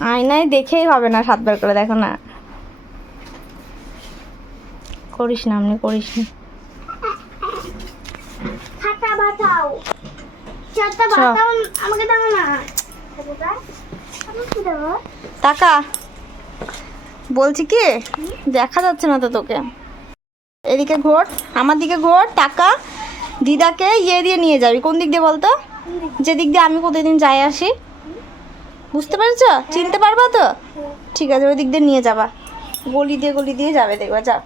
আয়নায় দেখেই হবে না সাতবার করে দেখো না। করিস না আপনি করিস না। টাকা। বলছি কি? দেখা যাচ্ছে না তো তোকে। এদিকে ঘোর আমার দিকে ঘোর টাকা। দিদাকে ইয়ে দিয়ে নিয়ে যাবি। কোন দিক দিয়ে বলতো? যে দিক? দিয়ে আমি প্রতিদিন যাই আসি। বুঝতে পারছ? চিনতে পারবা তো? ঠিক আছে ওই দিক দিয়ে নিয়ে যাবা। গলি দিয়ে গলি দিয়ে যাবে দেখবা যা।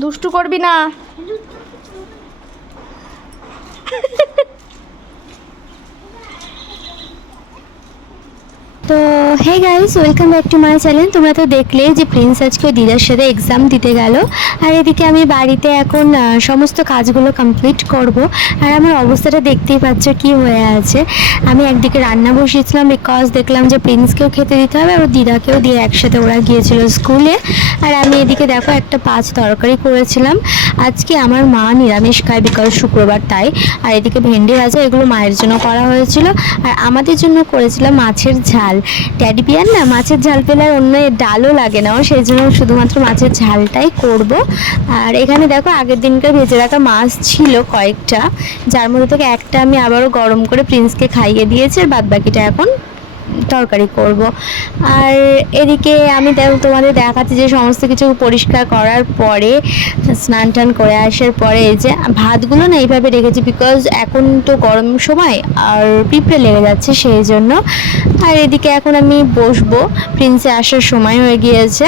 দুষ্টু করবি না তো hey guys welcome back to my channel তোমরা তো দেখলে যে প্রিন্স আজকে দিদার সাথে এক্সাম দিতে গেল। আর এদিকে আমি বাড়িতে এখন সমস্ত কাজগুলো কমপ্লিট করব। আর আমার অবস্থাটা দেখতেই পাচ্ছ কি হয়ে আছে। আমি একদিকে রান্না বসিয়েছিলাম বিকজ দেখলাম যে প্রিন্সকেও খেতে দিতে হবে আর দিদাকেও দিয়ে একসাথে ওরা গিয়েছিল স্কুলে। আর আমি এদিকে দেখো একটা পাঁচ তরকারি করেছিলাম। আজকে আমার মা নিরামিষ খায় বিকজ শুক্রবার তাই। আর এদিকে ভেন্ডি ভাজা, এগুলো মায়ের জন্য করা হয়েছিল। আর আমাদের জন্য করেছিলাম মাছের ঝাল। ড্যাডি বিয়ার না, মাছের ঝাল পেলে আর অন্য ডালও লাগে না, সেই জন্য শুধুমাত্র মাছের ঝালটাই করব। আর এখানে দেখো আগের দিনকার ভেজে রাখা মাছ ছিল কয়েকটা, যার মধ্যে থেকে একটা আমি আবারও গরম করে প্রিন্সকে খাইয়ে দিয়েছি, আর বাদ বাকিটা এখন তরকারি করব। আর এদিকে আমি তোমাদের দেখাচ্ছি যে সমস্ত কিছু পরিষ্কার করার পরে, স্নান টান করে আসার পরে যে ভাতগুলো না এইভাবে রেখেছি বিকজ এখন তো গরম সময় আর পিঁপড়ে লেগে যাচ্ছে সেই জন্য। আর এদিকে এখন আমি বসবো। প্রিন্সে আসার সময় হয়ে গিয়েছে।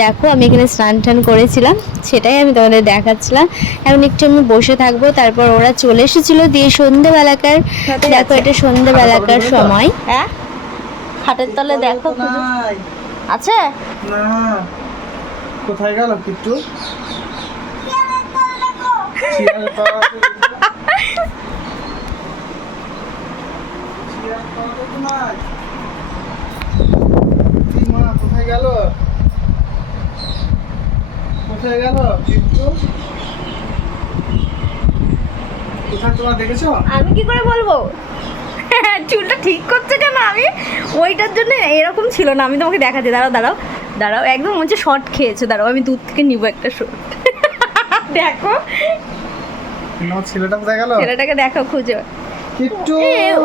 দেখো আমি এখানে স্নান টান করেছিলাম সেটাই আমি তোমাদের দেখাচ্ছিলাম। এখন একটু আমি বসে থাকব তারপর ওরা চলে এসেছিল দিয়ে সন্ধ্যেবেলাকার দেখো এটা সন্ধ্যেবেলাকার সময়। হ্যাঁ? খাটের তলে দেখো আছে? কোথায় গেল কিট্টু? মা, কোথায় গেল? কোথায় গেল কিট্টু কোথায় তোমার দেখেছ? আমি কি করে বলব? চুলটা ঠিক করছে কেন আমি? ওইটার জন্য এরকম ছিল না আমি তোমাকে দেখাচ্ছি দাঁড়াও দাঁড়াও দাঁড়াও একদম হচ্ছে শর্ট খেয়েছে দাঁড়াও আমি দুধ থেকে নিবো একটা শর্ট দেখো। ছেলেটা কোথায় গেল? ছেলেটাকে দেখো খুঁজে। কিট্টু!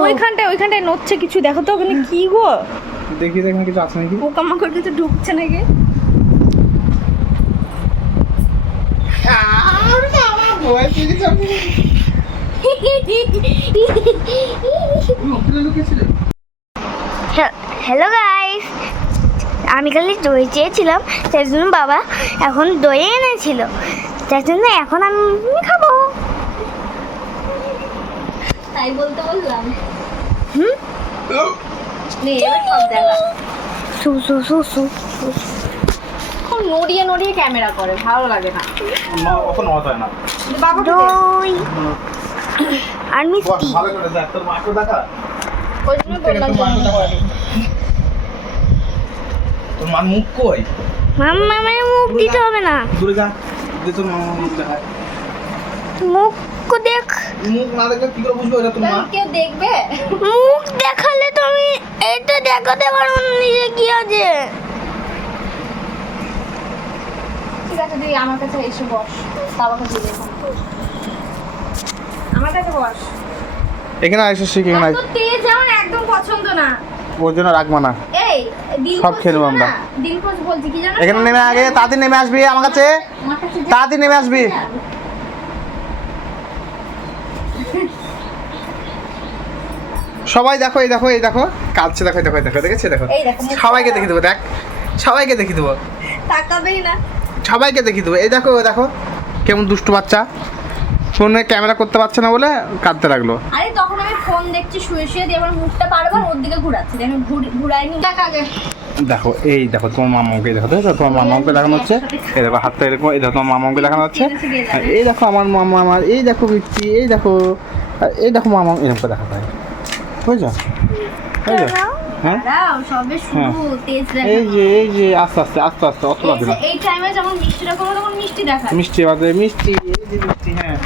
ওইখানটায় ওইখানটায় নড়ছে কিছু দেখো তো ওখানে কি গো? দেখি দেখুন কিছু আছে নাকি? পোকামাকড় কিছু ঢুকছে নাকি আর হ্যালো গাইস আমি খালি দই চেয়েছিলাম তাই জন্য বাবা এখন দই এনেছিল। তাই জন্য এখন আমি খাব। তাই বলতে বললাম। হুম? নে এবার সব দেখা। সু সু সু সু নড়িয়ে নড়িয়ে ক্যামেরা করে ভালো লাগে না না, অত হয় না। বাবা দই আর মিষ্টি ভালো করে দেখ, তোর মাকে দেখা। ওই জন্য বললাম তোর মাকে দেখা। তোর মার মুখ কই? মাম্মা আমার মুখ দিতে হবে না দূরে যা। দে তোর মামার মুখ দেখায়। মুখ দেখ মুখ না দেখলে কি করে বুঝব এটা তোর কেউ দেখবে মুখ দেখালে তুমি এটা দেখাতে পারো না নিজে কি আছে আমার কাছে এসে বস আমার কাছে বস। এখানে আইসো শিখ এখানে আইসো। তেজ আমার একদম পছন্দ না। ওর জন্য রাখব না। এই সব ছিল আমরা। দিলখোঁজ বলছি কি জানো এখানে নেমে আগে তাড়াতাড়ি নেমে আসবি আমার কাছে। কাছে নেমে আসবি। সবাই দেখো এই দেখো এই দেখো। কাঁদছে দেখো দেখো দেখো দেখেছে? দেখো, সবাইকে দেখে। দেবো দেখ। সবাইকে দেখে দেবো। তাকাবেই না। সবাইকে দেখে দেবো। এই দেখো দেখো কেমন দুষ্টু বাচ্চা। ফোনে ক্যামেরা করতে পারছে না বলে কাঁদতে লাগল। আরে তখন আমি ফোন দেখছি শুয়ে শুয়ে দিয়ে আমার মুখটা বারবার ওর দিকে ঘুরাচ্ছি। আমি ঘুরাইনি। দেখ আগে। দেখো এই দেখো তোমার মামাকে দেখো দেখো তোমার মামাকে দেখানো হচ্ছে। এই দেখো হাতটা এরকম এই দেখো তোমার মামাকে দেখানো হচ্ছে। আর এই দেখো আমার মামা আমার এই দেখো মিষ্টি এই দেখো এই দেখো মামা এরকম দেখা যায় বুঝছ? বুঝছ? হ্যাঁ? দাঁড়াও শুরু তেজ এই যে এই যে আস্তে আস্তে আস্তে আস্তে অত এই লাগবে না এই টাইমে যখন মিষ্টিটা করব তখন মিষ্টি দেখা মিষ্টি বাদে মিষ্টি এই যে মিষ্টি হ্যাঁ।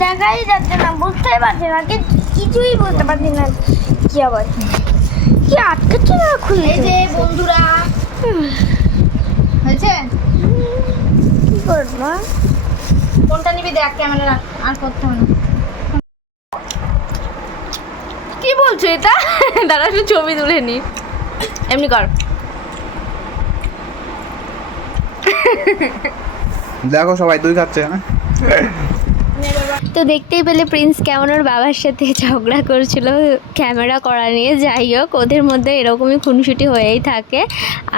দেখাই যাচ্ছে না বুঝতেই পারছি না কি কিছুই বুঝতে পারছি না কি আবার কি। আটকাচ্ছে না খুলে বন্ধুরা। হয়েছে? কি করব? কোনটা নিবি দেখ ক্যামেরা আর করতে হবে না। এটা? দাঁড়া একটু ছবি তুলে নি। এমনি কর। দেখো সবাই দুই খাচ্ছে হ্যাঁ? তো দেখতেই পেলে প্রিন্স কেমন ওর বাবার সাথে ঝগড়া করছিল ক্যামেরা করা নিয়ে। যাই হোক ওদের মধ্যে এরকমই খুনসুটি হয়েই থাকে।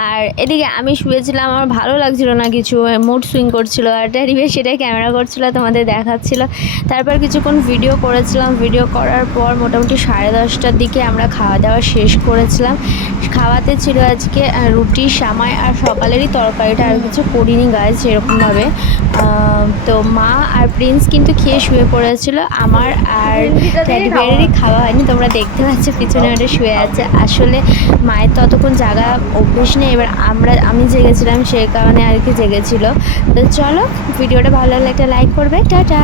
আর এদিকে আমি শুয়েছিলাম আমার ভালো লাগছিল না কিছু মুড সুইং করছিল আর ড্যাডিবে সেটাই ক্যামেরা করছিল তোমাদের দেখাচ্ছিল। তারপর কিছুক্ষণ ভিডিও করেছিলাম ভিডিও করার পর মোটামুটি সাড়ে দশটার দিকে আমরা খাওয়া দাওয়া শেষ করেছিলাম। খাওয়াতে ছিল আজকে রুটি সামাই আর সকালেরই তরকারিটা আর কিছু করিনি গাছ সেরকমভাবে আহ, তো মা আর প্রিন্স কিন্তু খেয়ে শুয়ে পড়েছিল। আমার আর বেরেরই খাওয়া হয়নি। তোমরা দেখতে পাচ্ছ পিছনে ওটা শুয়ে আছে। আসলে মায়ের তো অতক্ষণ জাগা অভ্যেস নেই। এবার আমরা আমি জেগেছিলাম সে কারণে আর কি জেগেছিল। তো চলো ভিডিওটা ভালো লাগলে একটা লাইক করবে। টাটা!